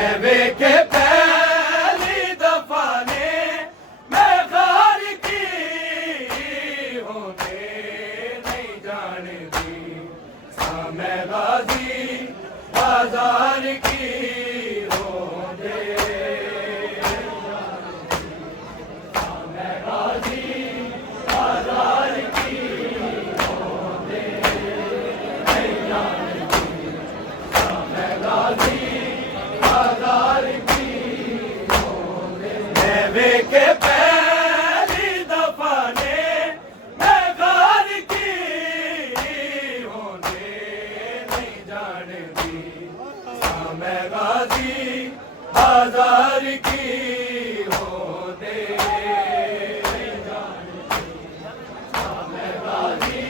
वेखे पहली दफा ने मैं गार की होने नहीं जानती मैं गाजी बाजार की होने मैं गाजी बाजार की होने नहीं जानती मैं गाजी वेखे पहली दफा ने मैं गार की होने नहीं जानती मैं गाजी बाजार की होने नहीं जानती मैं गाजी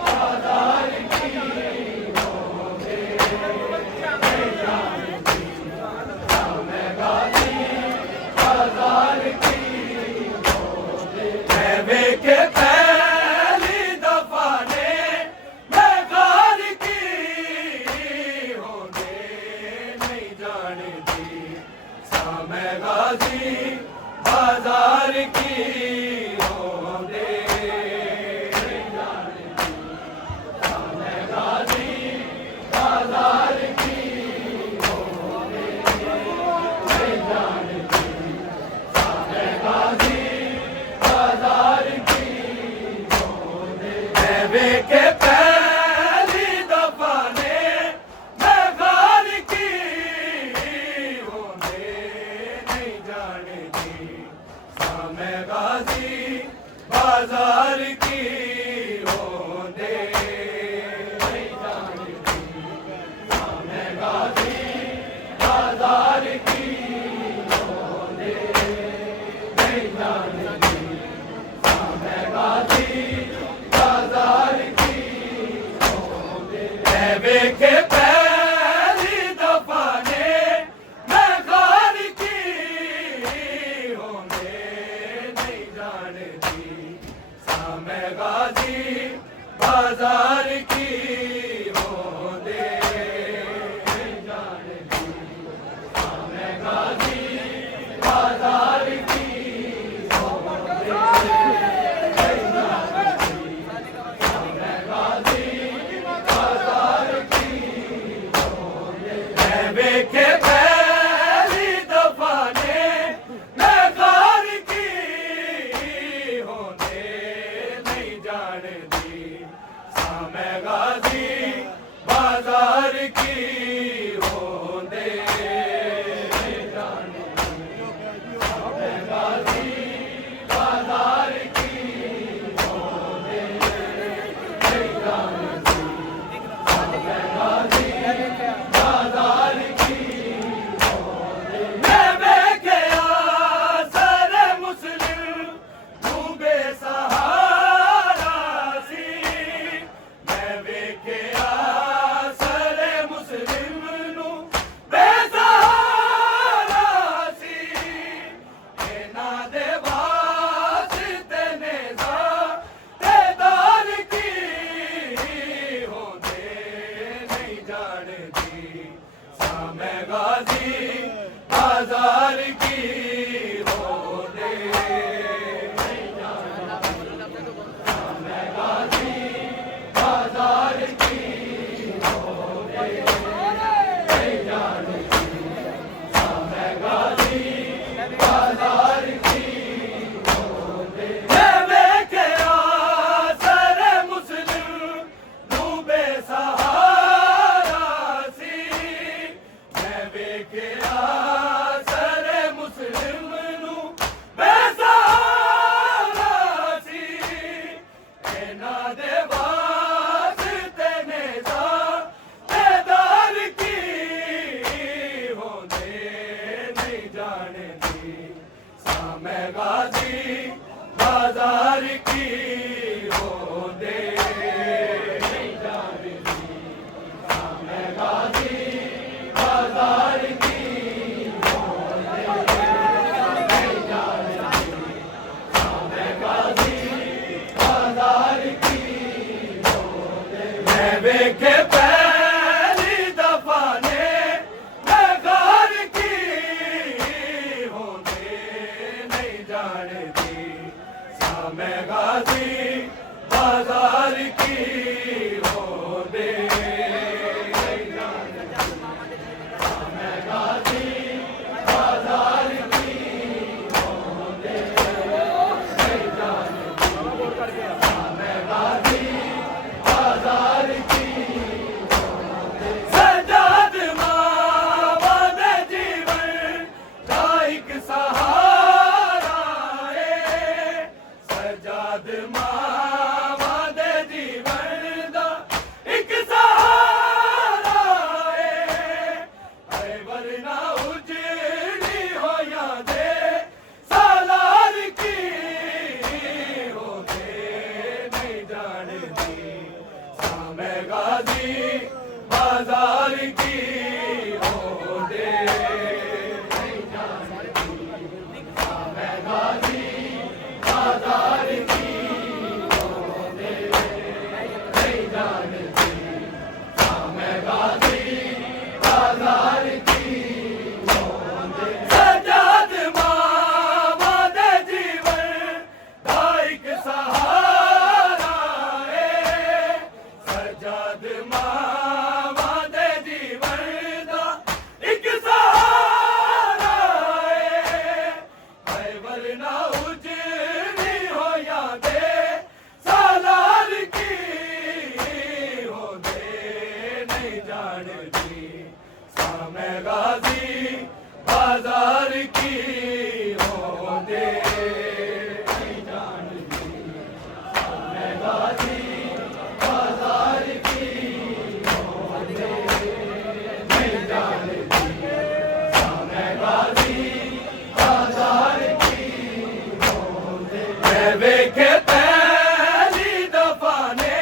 बाजार की होने नहीं जानती मैं गाजी वेखे पहली दफा ने मैं गार की होने नहीं जानती मैं गाजी बाजार की होने नहीं जानती मैं गाजी बाजार की होने नहीं जानती मैं गाजी वेखे पहली दफा ने मैं गार की होने नहीं जानती मैं गाजी बाजार की होने नहीं जानती मैं गाजी बाजार की होने नहीं जानती मैं गाजी वेखे पहली दफा ने मैं गार की होने नहीं जानती मैं गाजी बाजार की होने नहीं जानती मैं गाजी बाजार की होने नहीं जानती मैं गाजी वेखे पहली दफा ने मैं गार की होने नहीं जानती मैं गाजी बाजार की होने नहीं जानती मैं गाजी बाजार की होने नहीं जानती मैं गाजी बाजार की मैं वेखे आसर मुस्लिम तू बेसहारा सी मैं वेखे आसर मुस्लिम नू बेसहारा सी ना दे वास्ते नेज़ा तेदार की होने नहीं जानती मैं गाजी बाजार की होने नहीं जानती मैं गाजी बाजार की होने नहीं जानती मैं गाजी बाजार की होने मैं वेखे आसर मुस्लिम तू बेसहारा सी मैं वेखे आसर मुस्लिम नू बेसहारा सी ना दे वास्ते नेज़ा तेदार की होने नहीं जानती मैं गाजी बाजार की होने नहीं जानती मैं गाजी बाजार की होने नहीं जानती मैं गाजी बाजार की होने मैं वेखे पहली दफा ने मैं गार की वरना उजड़ी हो यादे सालार की होते नहीं जानती सामे गाजी बाजार की होते नहीं जानती सामे गाजी बाजार की होते नहीं जानती सामे गाजी बाजार की सजाद मावा दे जीवन दा एक सहारा है सजाद मावा दे जीवन दा एक सहारा है वरना उजड़ी हो यादे सालार की होते नहीं जानती सामे गाजी बाजार की होते नहीं जानती सामे गाजी बाजार की होते नहीं जानती सामे गाजी बाजार की होते मैं वेखे पहली दफा ने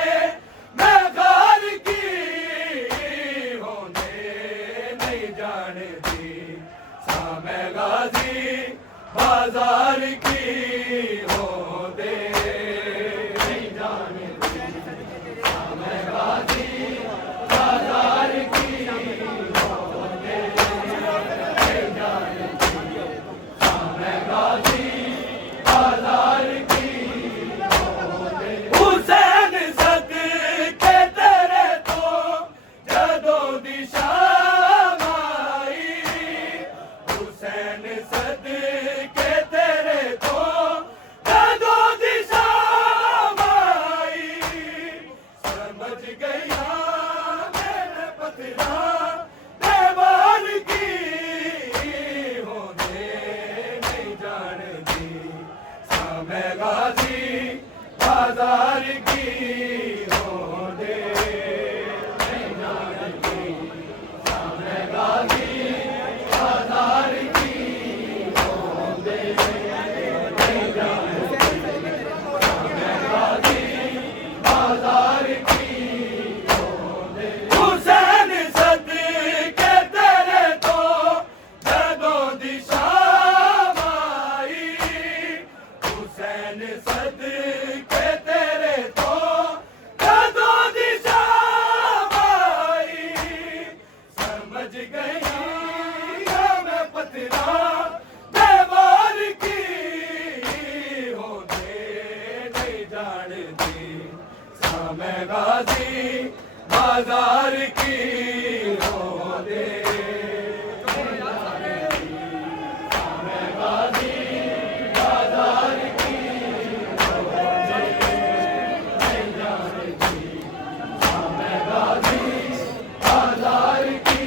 मैं घर की होने नहीं जानती सामे गाजी बाजार की होते नहीं जानती सामे गाजी बाजार की होते नहीं जानती सामे गाजी बाजार की होते हुसैन सदके तेरे तो जदों दिशा माई हुसैन सदके तेरे तो जदों दिशा माई समझ गया मैंने पतरा दीवार की होने नहीं जानती सामे गाजी बाजार की होने नहीं जानती सामे गाजी बाजार की होने नहीं जानती सामे गाजी बाजार की होने हुसैन सदके तेरे तो जदों दिशा माई हुसैन सदके तेरे तो जदों दिशा माई समझ गई मैं पतरा दीवार की होते नहीं जानती सामे गाजी बाजार की होते नहीं जानती सामे गाजी बाजार की होते नहीं जानती सामे गाजी बाजार की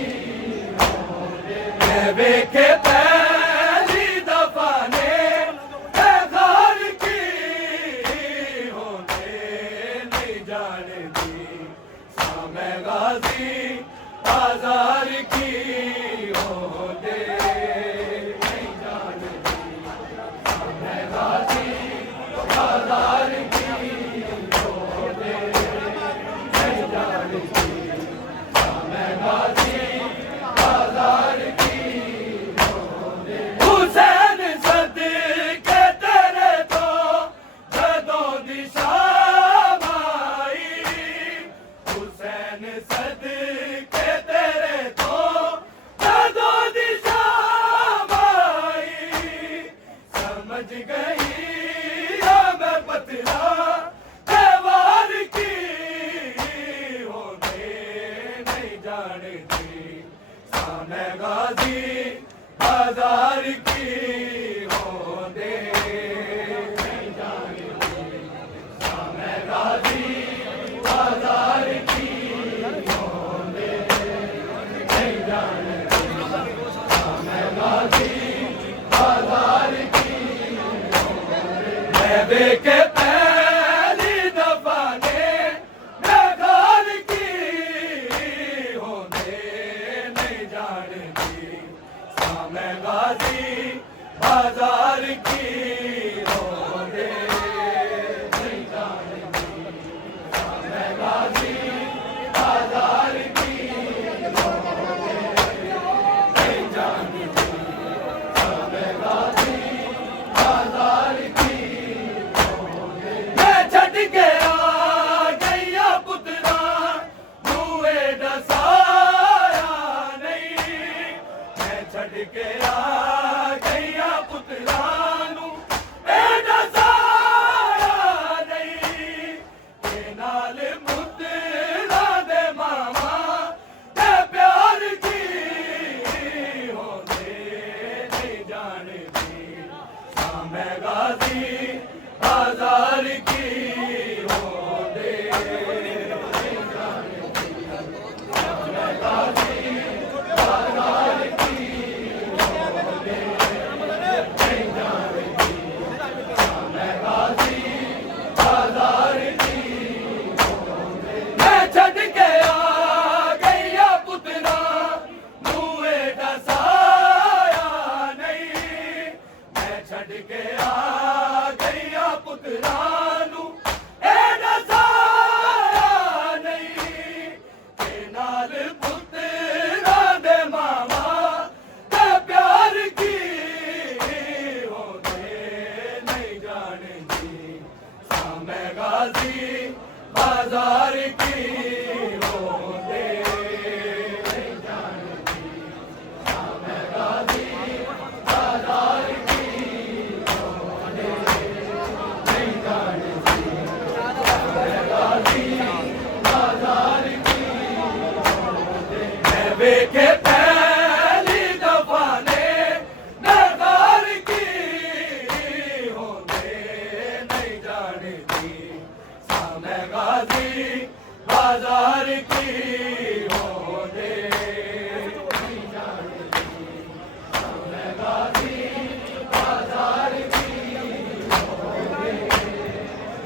होते मैं वेखे पहली दफा ने मैं घर की होते नहीं जानती सामे गाजी बाजार की होते नहीं जानती सामे गाजी बाजार की होते नहीं जानती सामे गाजी बाजार की होते हुसैन सदके तेरे तो जदों दिशा माई हुसैन सदके तेरे तो जदों दिशा माई समझ गई मैं पतरा दीवार की होते नहीं जानती सामे गाजी बाजार की होते नहीं जानती सामे गाजी बाजार की होते नहीं जानती सामे गाजी बाजार की मैं देखे पहली दफा ने मैं घर की होते नहीं जानती सामने गाजी बाजार की होंदे नहीं जानती सामने गाजी बाजार की होंदे नहीं जानती सामने गाजी बाजार की होंदे मैं छट के आ गईया पुत्रा मुए दसाया नहीं मैं छट के आ गईया पुत्रा नू ए दसाया नहीं के नाल पुत्रा दे मामा ते प्यार की होंदे नहीं जानती सामने गाजी बाजार की होंदे नहीं जानती सामने गाजी बाजार की होंदे नहीं जानती सामने गाजी बाजार की होंदे मैं छड़ के आ गईया पुत्रा मुए दसाया नहीं मैं छड़ के आ गईया पुत्रा नू ए दसाया नहीं के नाल पुत्रा दे मामा ते प्यार की होंदे नहीं जानती सामने गाजी बाजार की होंदे नहीं जानती सामने गाजी बाजार की होंदे नहीं जानती सामने गाजी बाजार की होंदे मैं वेखे पहली दफा ने नगार की होंदे नहीं जानती सामने गाजी बाजार की होंदे नहीं जानती सामने गाजी बाजार की होंदे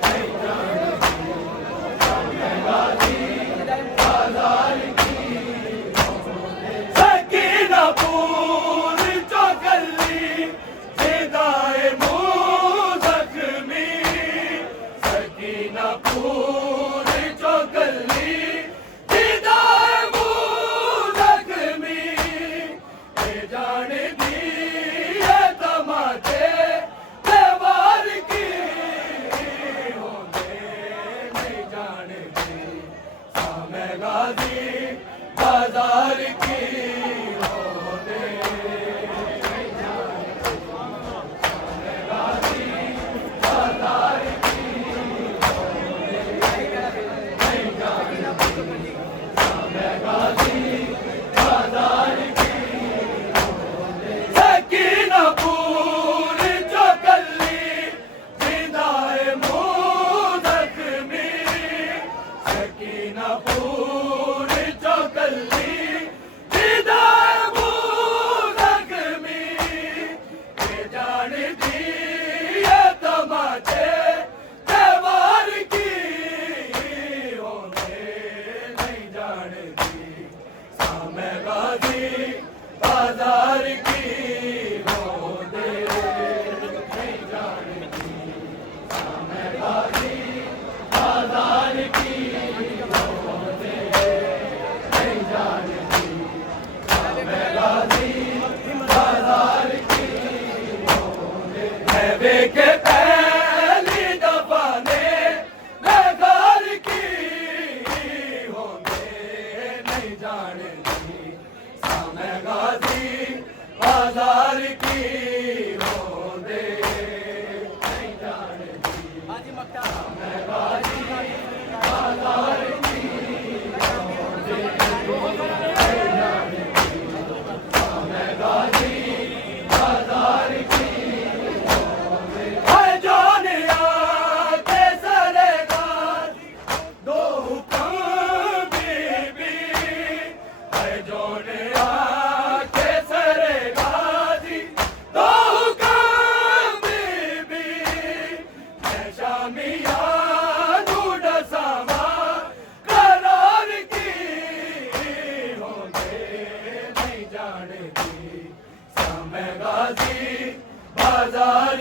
नहीं जानती सामने गाजी बाजार की सकीनापुर चौकली जिदाए मुँह जख्मी सकीनापुर चौकली जिदाए मुँह जख्मी ये जानती है तमाचे त्योहार की होंदे नहीं जानती सामने गाजी बाजार की होंदे नहीं जानती सामने गाजी बाजार की होंदे नहीं जानती सामने गाजी बाजार की होंदे सकीनापुर चौकली जिदाए मुँह जख्मी सकीनापुर चौकली जिदाए मुँह जख्मी ये जानती है तमाचे त्योहार की होंदे नहीं जानती सामने गाजी बाजार की होंदे नहीं जानती सामने गाजी बाजार की होंदे नहीं जानती सामने गाजी बाजार की होंदे मैं वेखे पहली दफा ने नगार की होंदे नहीं जानती सामने गाजी सामे गाजी बाजार